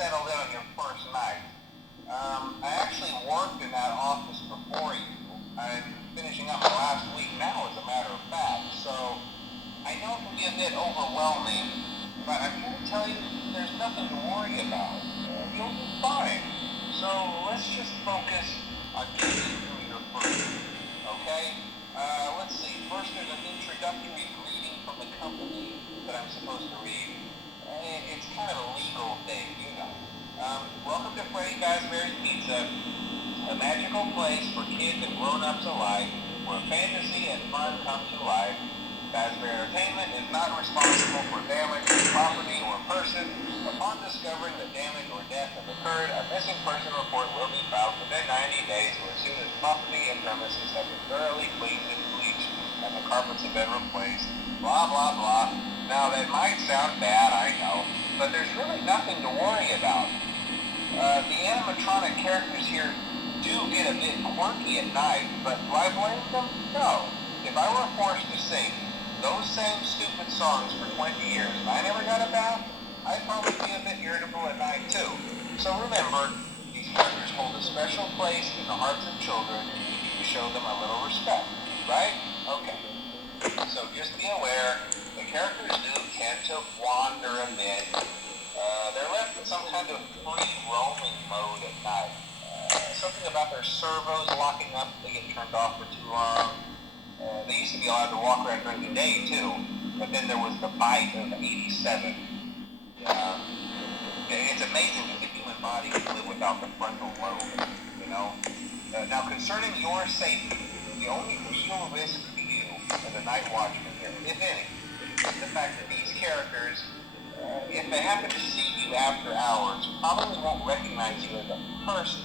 settled in on your first night. I actually worked in that office before you. I'm finishing up my last week now, as a matter of fact, so I know it can be a bit overwhelming, but I'm here to tell you there's nothing to worry about. You'll be fine. So let's just focus on getting you through your first week, okay? Let's see. First, there's an introductory greeting from the company that I'm supposed to read. It's kind of a legal thing, you know. Welcome to Freddy's Pizza, a magical place for kids and grown-ups alike, where fantasy and fun come to life. Fazbear Entertainment is not responsible for damage to property or person. Upon discovering that damage or death has occurred, a missing person report will be filed within 90 days or as soon as property and premises have been thoroughly cleaned and bleached and the carpets have been replaced. Blah, blah, blah. Now, that might sound bad, I know, but there's really nothing to worry about. The animatronic characters here do get a bit quirky at night, but do I blame them? No. If I were forced to sing those same stupid songs for 20 years and I never got a bath, I'd probably be a bit irritable at night too. So remember, these characters hold a special place in the hearts of children and we need to show them a little respect, right? Okay. So just be aware, the characters do tend to wander a bit. They're left in some kind of free roaming mode at night. Something about their servos locking up, they get turned off for too long. They used to be allowed to walk around during the day too, but then there was the bite of 87. It's amazing that the human body can live without the frontal lobe, you know? Now concerning your safety, the only real risk to you as a night watchman here, if any, is the fact that these characters, if they happen to see you after hours, probably won't recognize you as a person.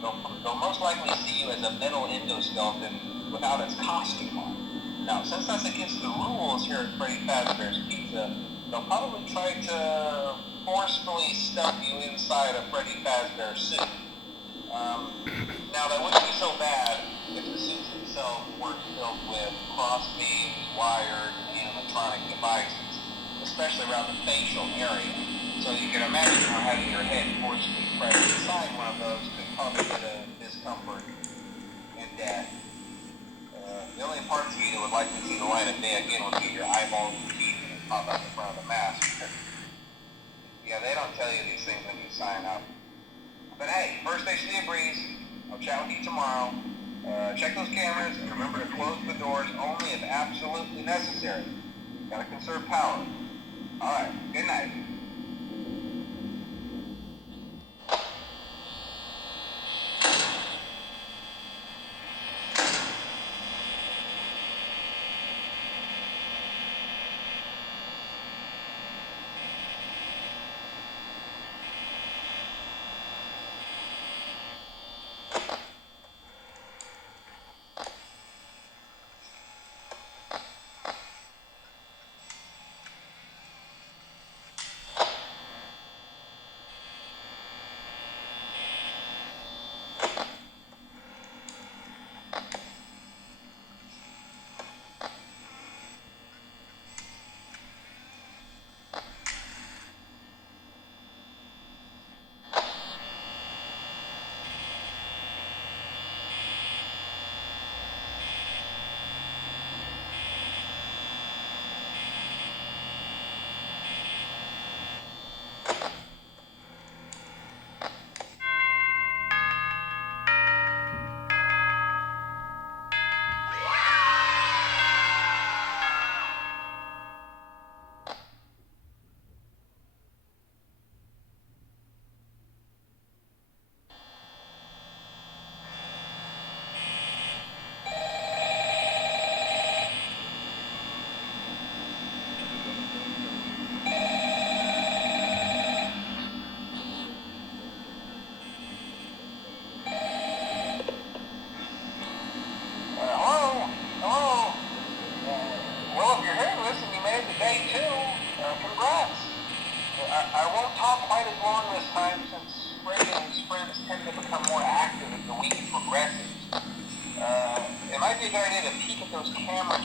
They'll most likely see you as a metal endoskeleton without its costume on. Now, since that's against the rules here at Freddy Fazbear's Pizza, they'll probably try to forcefully stuff you inside a Freddy Fazbear suit. Now, that wouldn't be so bad if the suits themselves weren't filled with cross-beams, wired, animatronic devices, especially around the facial area. So you can imagine how having your head forcibly pressed inside one of those could probably get a discomfort and death. The only parts of you that would like to see the light of day again would be your eyeballs and teeth and pop out the front of the mask. Yeah, they don't tell you these things when you sign up. But hey, first station of the breeze. I'll chat with you tomorrow. Check those cameras and remember to close the doors only if absolutely necessary. Gotta conserve power. Alright, good night.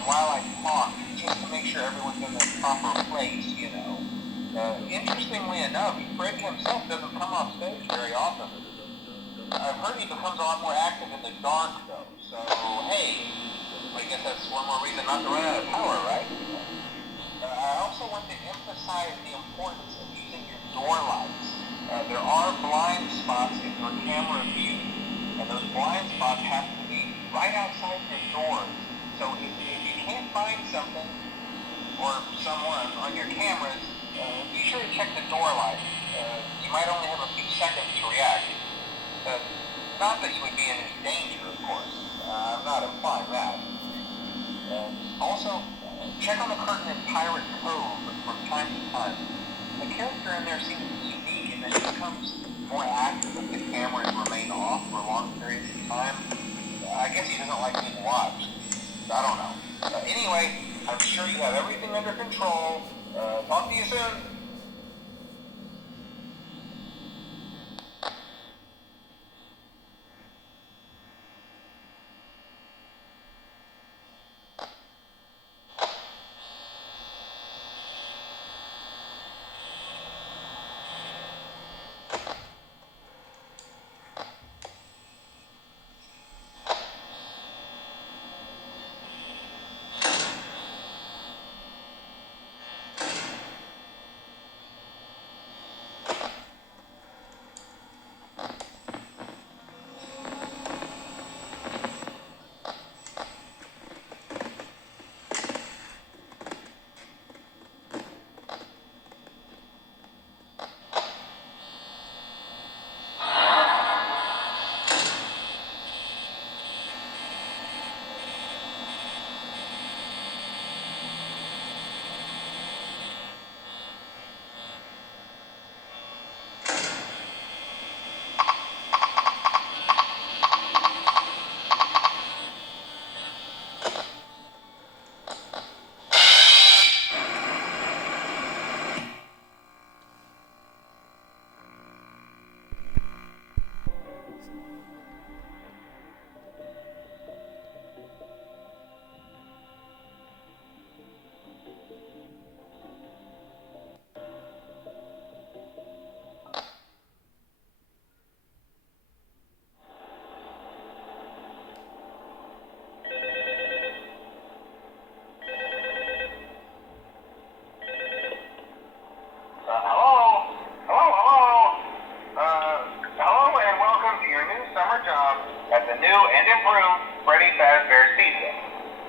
While I talk, just to make sure everyone's in their proper place, you know. Interestingly enough, Freddy himself doesn't come off stage very often. I've heard he becomes a lot more active in the dark, though. So, hey, I guess that's one more reason not to run out of power, right? I also want to emphasize the importance of using your door lights. There are blind spots in your camera view, and those blind spots have to be right outside your doors. So if you can't find something or someone on your cameras, be sure to check the door light. You might only have a few seconds to react. Not that you would be in any danger, of course. I'm not implying that. Also, check on the curtain in Pirate Cove from time to time. The character in there seems unique in that he becomes more active if the cameras remain off for long periods of time. I guess he doesn't like being watched. I don't know. Anyway, I'm sure you have everything under control. Talk to you soon.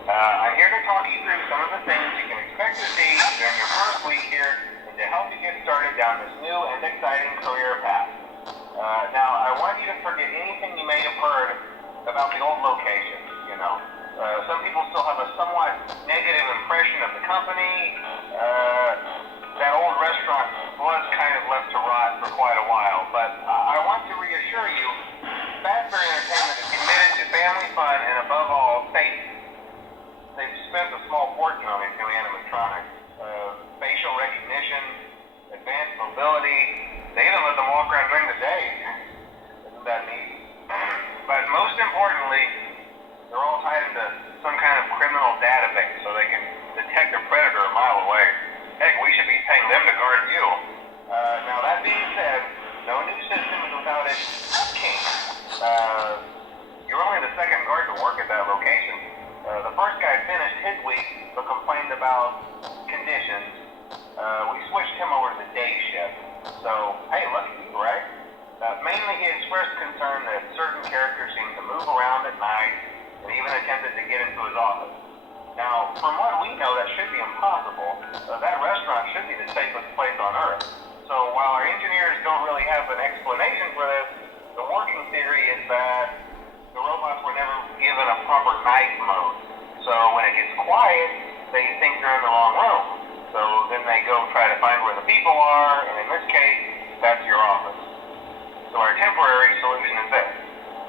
I'm here to talk you through some of the things you can expect to see during your first week here and to help you get started down this new and exciting career path. Now, I want you to forget anything you may have heard about the old location, you know. Some people still have a somewhat negative impression of the company. That old restaurant was kind of left to rot for quite a while, but I want to reassure you, Fazbear Entertainment is committed to family fun and above all, safety. They've spent a small fortune on these new animatronics. Facial recognition, advanced mobility, they even let them walk around during the day. Isn't that neat? But most importantly, they're all tied into some kind of criminal database so they can detect a predator a mile away. Heck, we should be paying them to guard you. Now that being said, no new system is without its kinks. You're only the second guard to work at that location. The first guy finished his week but complained about conditions. We switched him over to the day shift. So, hey, lucky you, right? Mainly he expressed concern that certain characters seem to move around at night and even attempted to get into his office. Now, from what we know, that should be impossible. That restaurant should be the safest place on Earth. So while our engineers don't really have an explanation for this, the working theory is that the robots were never given a proper night mode. So when it gets quiet, they think they're in the wrong room. So then they go try to find where the people are, and in this case, that's your office. So our temporary solution is this.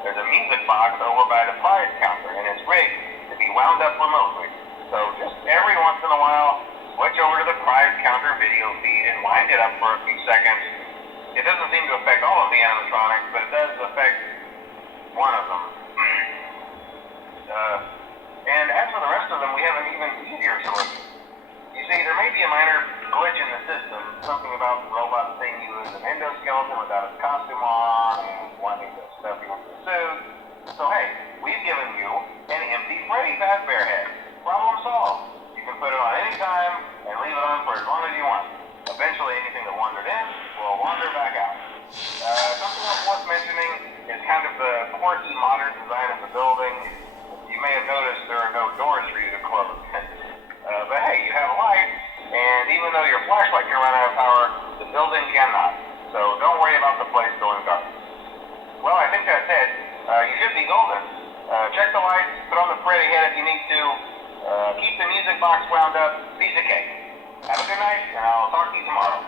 There's a music box over by the prize counter, and it's rigged to be wound up remotely. So just every once in a while, switch over to the prize counter video feed and wind it up for a few seconds. It doesn't seem to affect all of the animatronics, but it does affect one of them. And as for the rest of them, we have an even easier solution. You see, there may be a minor glitch in the system, something about the robot saying you as an endoskeleton without his costume on and wanting to stuff you into a suit. So hey, we've given you an empty Freddy Fazbear head. Problem solved. You can put it on any time and leave it on for as long as you want. Eventually anything that wandered in will wander back out. Something else worth mentioning is kind of the quirky modern design of the building. You may have noticed there are no doors for you to close. But hey, you have a light, and even though your flashlight can run out of power, the building cannot. So don't worry about the place going dark. Well, I think that's it. You should be golden. Check the lights, put on the Freddy head if you need to. Keep the music box wound up. Piece of cake. Have a good night, and I'll talk to you tomorrow.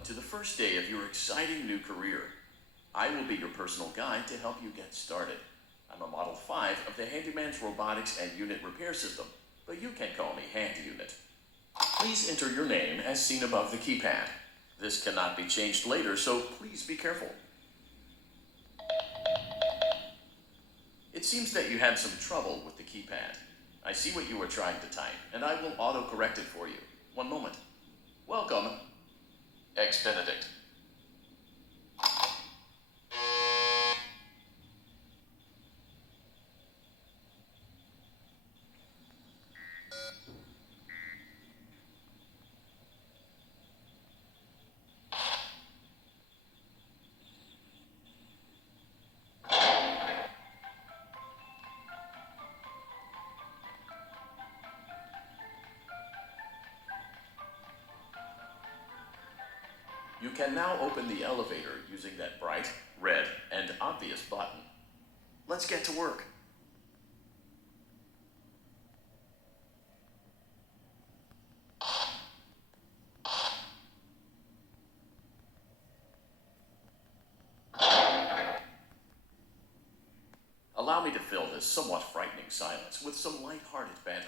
Welcome to the first day of your exciting new career. I will be your personal guide to help you get started. I'm a Model 5 of the Handyman's Robotics and Unit Repair System, but you can call me Handy Unit. Please enter your name as seen above the keypad. This cannot be changed later, so please be careful. It seems that you had some trouble with the keypad. I see what you were trying to type, and I will auto-correct it for you. One moment. Welcome, Ex-Benedict. You can now open the elevator using that bright, red, and obvious button. Let's get to work. Allow me to fill this somewhat frightening silence with some light-hearted banter.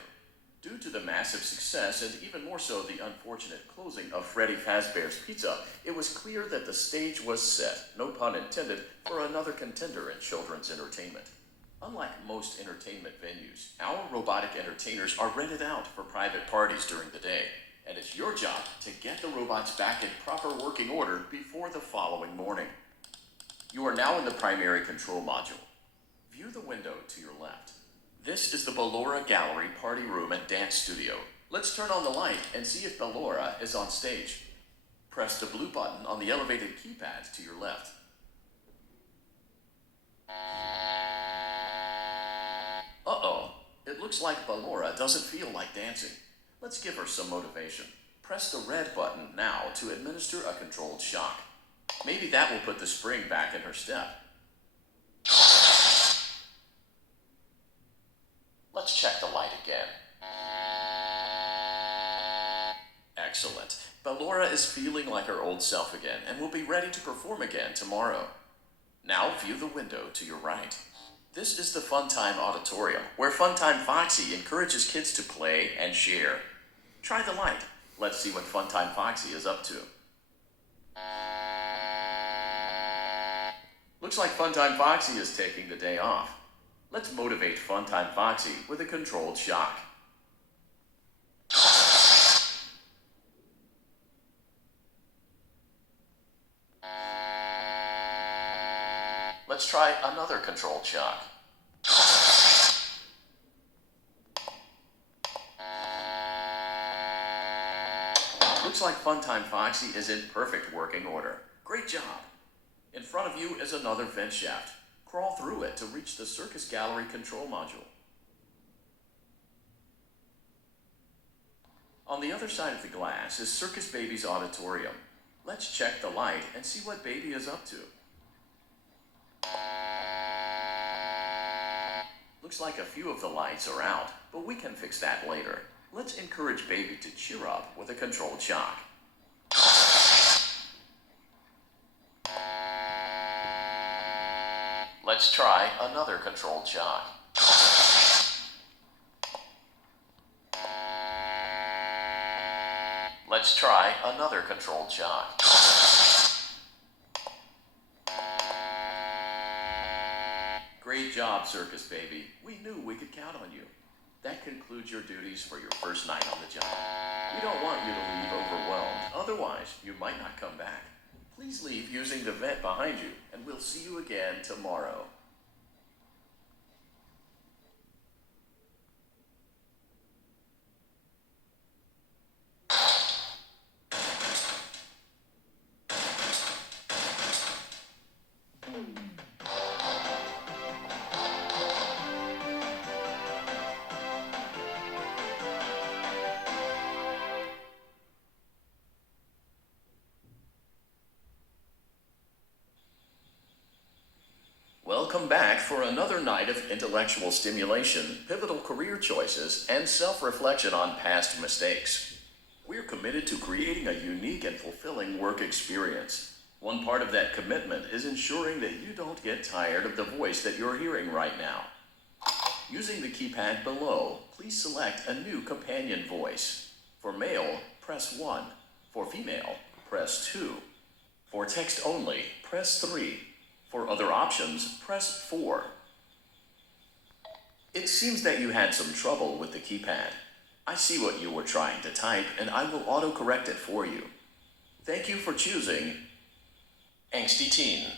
Due to the massive success, and even more so the unfortunate closing of Freddy Fazbear's Pizza, it was clear that the stage was set, no pun intended, for another contender in children's entertainment. Unlike most entertainment venues, our robotic entertainers are rented out for private parties during the day, and it's your job to get the robots back in proper working order before the following morning. You are now in the primary control module. View the window to your left. This is the Ballora Gallery Party Room and Dance Studio. Let's turn on the light and see if Ballora is on stage. Press the blue button on the elevated keypad to your left. Uh-oh, it looks like Ballora doesn't feel like dancing. Let's give her some motivation. Press the red button now to administer a controlled shock. Maybe that will put the spring back in her step. Let's check the light again. Excellent. Ballora is feeling like her old self again and will be ready to perform again tomorrow. Now view the window to your right. This is the Funtime Auditorium, where Funtime Foxy encourages kids to play and share. Try the light. Let's see what Funtime Foxy is up to. Looks like Funtime Foxy is taking the day off. Let's motivate Funtime Foxy with a controlled shock. Let's try another controlled shock. Looks like Funtime Foxy is in perfect working order. Great job. In front of you is another vent shaft. Crawl through it to reach the Circus Gallery control module. On the other side of the glass is Circus Baby's auditorium. Let's check the light and see what Baby is up to. Looks like a few of the lights are out, but we can fix that later. Let's encourage Baby to cheer up with a controlled shock. Let's try another controlled shock. Let's try another controlled shock. Great job, Circus Baby. We knew we could count on you. That concludes your duties for your first night on the job. We don't want you to leave overwhelmed. Otherwise, you might not come back. Please leave using the vent behind you, and we'll see you again tomorrow. Welcome back for another night of intellectual stimulation, pivotal career choices, and self-reflection on past mistakes. We're committed to creating a unique and fulfilling work experience. One part of that commitment is ensuring that you don't get tired of the voice that you're hearing right now. Using the keypad below, please select a new companion voice. For male, press 1. For female, press 2. For text only, press 3. For other options, press 4. It seems that you had some trouble with the keypad. I see what you were trying to type, and I will autocorrect it for you. Thank you for choosing Angsty Teen.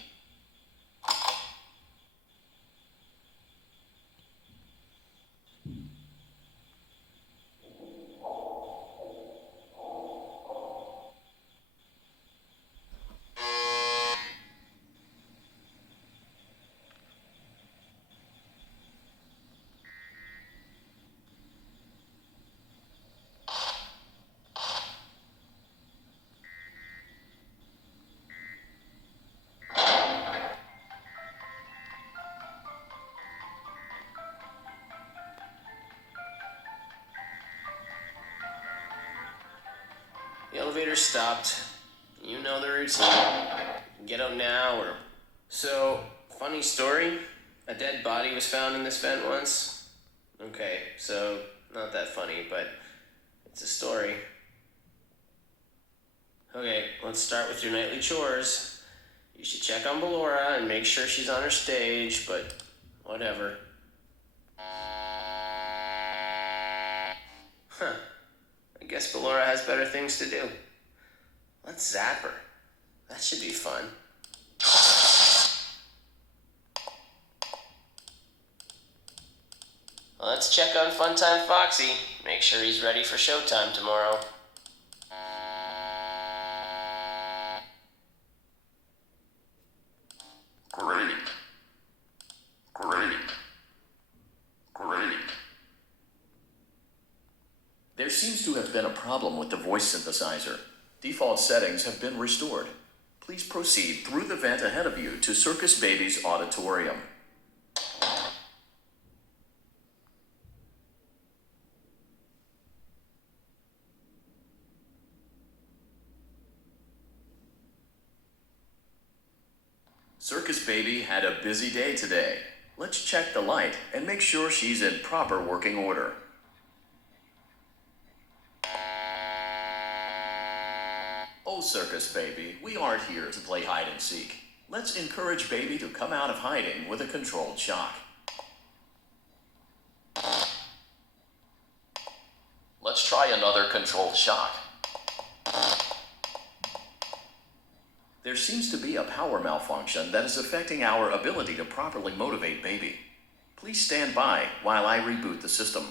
The elevator stopped. You know the routine. Get out now or... So, funny story. A dead body was found in this vent once. Okay, so not that funny, but it's a story. Okay, let's start with your nightly chores. You should check on Ballora and make sure she's on her stage, but whatever. Huh. I guess Ballora has better things to do. Let's zap her. That should be fun. Let's check on Funtime Foxy. Make sure he's ready for showtime tomorrow. Great. There seems to have been a problem with the voice synthesizer. Default settings have been restored. Please proceed through the vent ahead of you to Circus Baby's auditorium. Circus Baby had a busy day today. Let's check the light and make sure she's in proper working order. Oh, Circus Baby, we aren't here to play hide and seek. Let's encourage Baby to come out of hiding with a controlled shock. Let's try another controlled shock. There seems to be a power malfunction that is affecting our ability to properly motivate Baby. Please stand by while I reboot the system.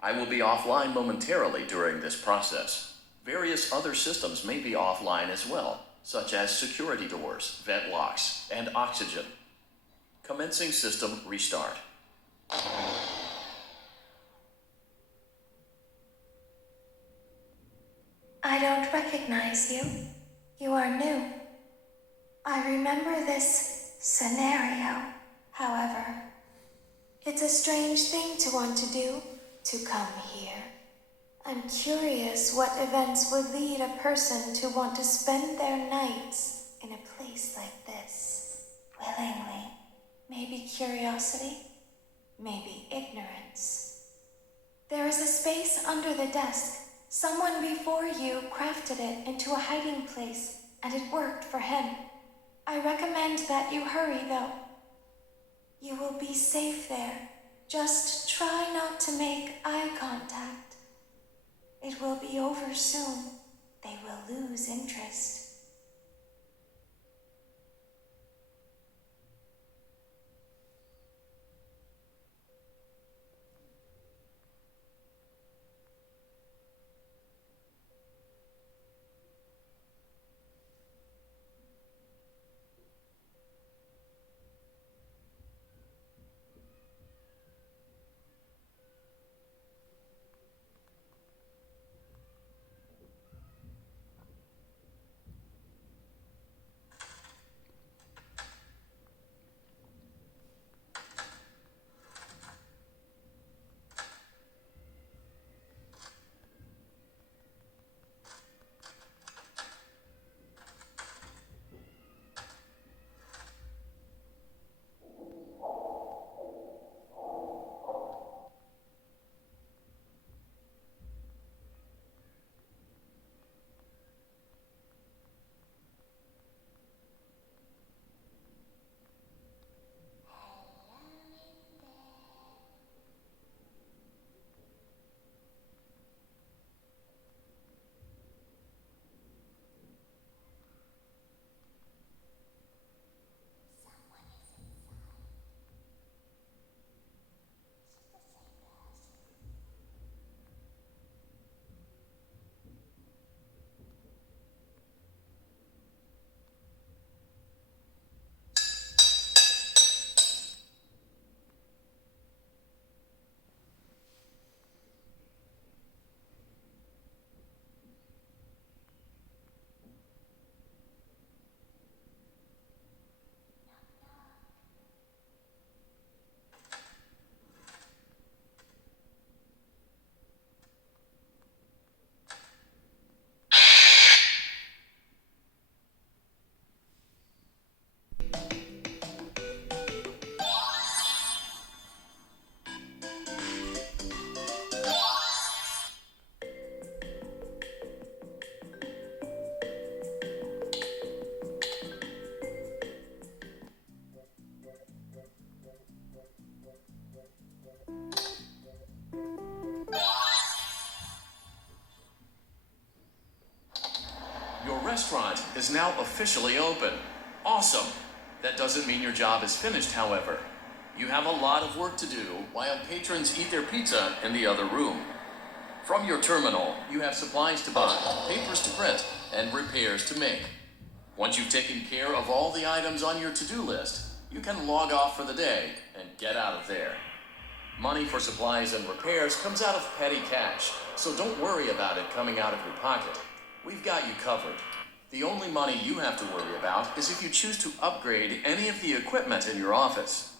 I will be offline momentarily during this process. Various other systems may be offline as well, such as security doors, vent locks, and oxygen. Commencing system restart. I don't recognize you. You are new. I remember this scenario, however. It's a strange thing to want to do, to come here. I'm curious what events would lead a person to want to spend their nights in a place like this. Willingly. Maybe curiosity, maybe ignorance. There is a space under the desk. Someone before you crafted it into a hiding place, and it worked for him. I recommend that you hurry, though. You will be safe there. Just try not to make eye contact. It will be over soon. They will lose interest. Your restaurant is now officially open. Awesome! That doesn't mean your job is finished, however. You have a lot of work to do while patrons eat their pizza in the other room. From your terminal, you have supplies to buy, papers to print, and repairs to make. Once you've taken care of all the items on your to-do list, you can log off for the day and get out of there. Money for supplies and repairs comes out of petty cash, so don't worry about it coming out of your pocket. We've got you covered. The only money you have to worry about is if you choose to upgrade any of the equipment in your office.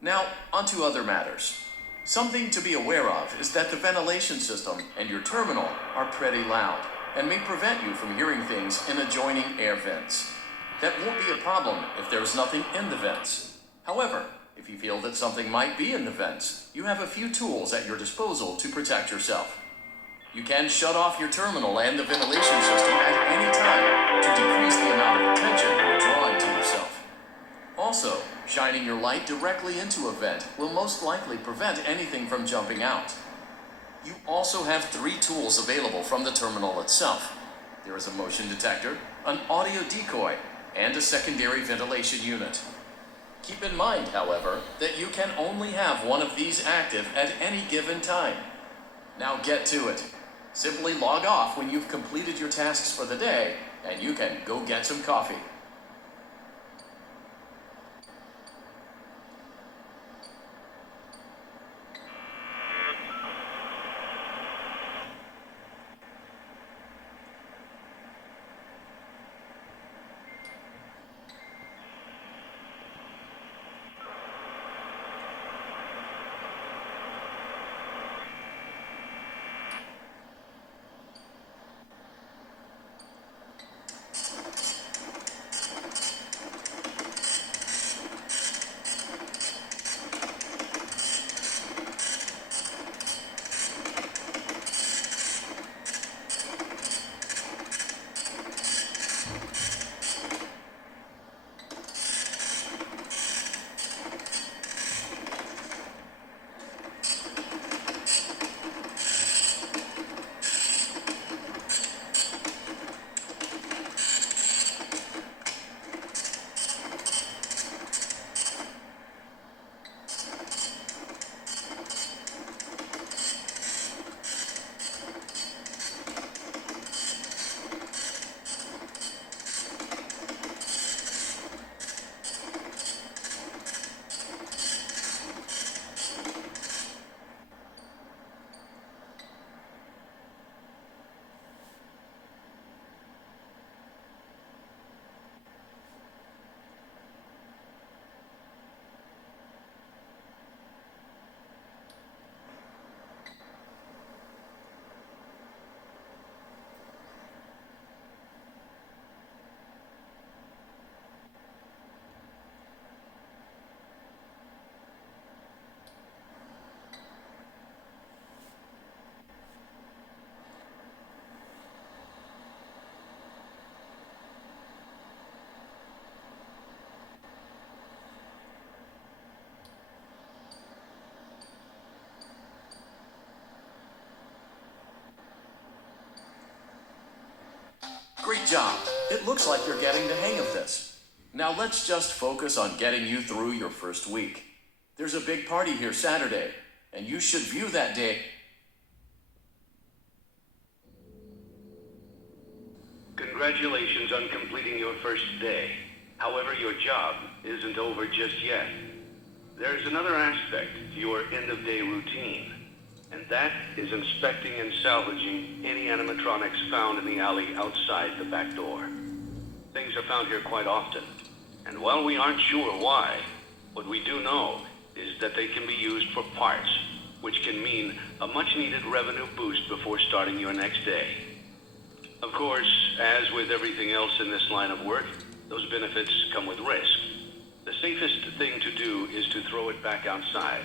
Now, on to other matters. Something to be aware of is that the ventilation system and your terminal are pretty loud and may prevent you from hearing things in adjoining air vents. That won't be a problem if there's nothing in the vents. However, if you feel that something might be in the vents, you have a few tools at your disposal to protect yourself. You can shut off your terminal and the ventilation system at any time to decrease the amount of attention you're drawing to yourself. Also, shining your light directly into a vent will most likely prevent anything from jumping out. You also have 3 tools available from the terminal itself. There is a motion detector, an audio decoy, and a secondary ventilation unit. Keep in mind, however, that you can only have one of these active at any given time. Now get to it. Simply log off when you've completed your tasks for the day, and you can go get some coffee. Great job. It looks like you're getting the hang of this. Now let's just focus on getting you through your first week. There's a big party here Saturday, and you should view that day. Congratulations on completing your first day. However, your job isn't over just yet. There's another aspect to your end-of-day routine, and that is inspecting and salvaging any animatronics found in the alley outside the back door. Things are found here quite often, and while we aren't sure why, what we do know is that they can be used for parts, which can mean a much-needed revenue boost before starting your next day. Of course, as with everything else in this line of work, those benefits come with risk. The safest thing to do is to throw it back outside,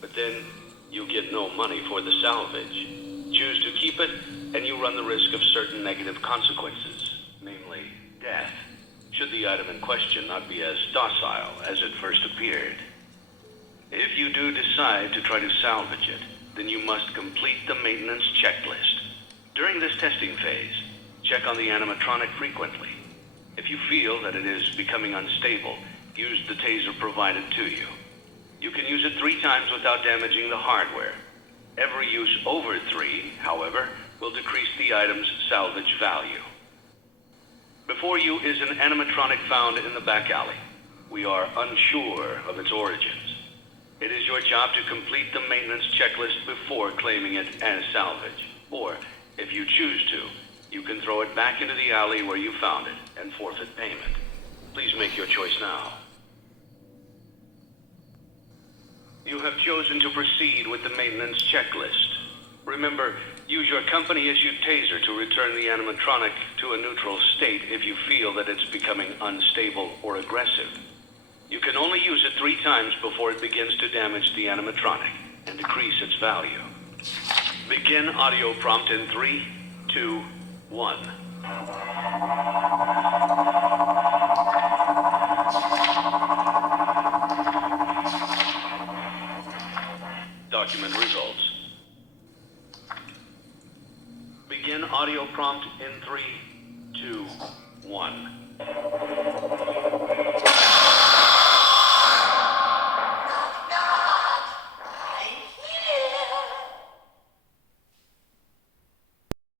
but then you get no money for the salvage. Choose to keep it, and you run the risk of certain negative consequences, namely death, should the item in question not be as docile as it first appeared. If you do decide to try to salvage it, then you must complete the maintenance checklist. During this testing phase, Check on the animatronic frequently. If you feel that it is becoming unstable, use the taser provided to you. You can use it 3 times without damaging the hardware. Every use over 3, however, will decrease the item's salvage value. Before you is an animatronic found in the back alley. We are unsure of its origins. It is your job to complete the maintenance checklist before claiming it as salvage. Or, if you choose to, you can throw it back into the alley where you found it and forfeit payment. Please make your choice now. You have chosen to proceed with the maintenance checklist. Remember, use your company-issued taser to return the animatronic to a neutral state if you feel that it's becoming unstable or aggressive. You can only use it 3 times before it begins to damage the animatronic and decrease its value. Begin audio prompt in 3, 2, 1. Document results. Begin audio prompt in 3, 2, 1.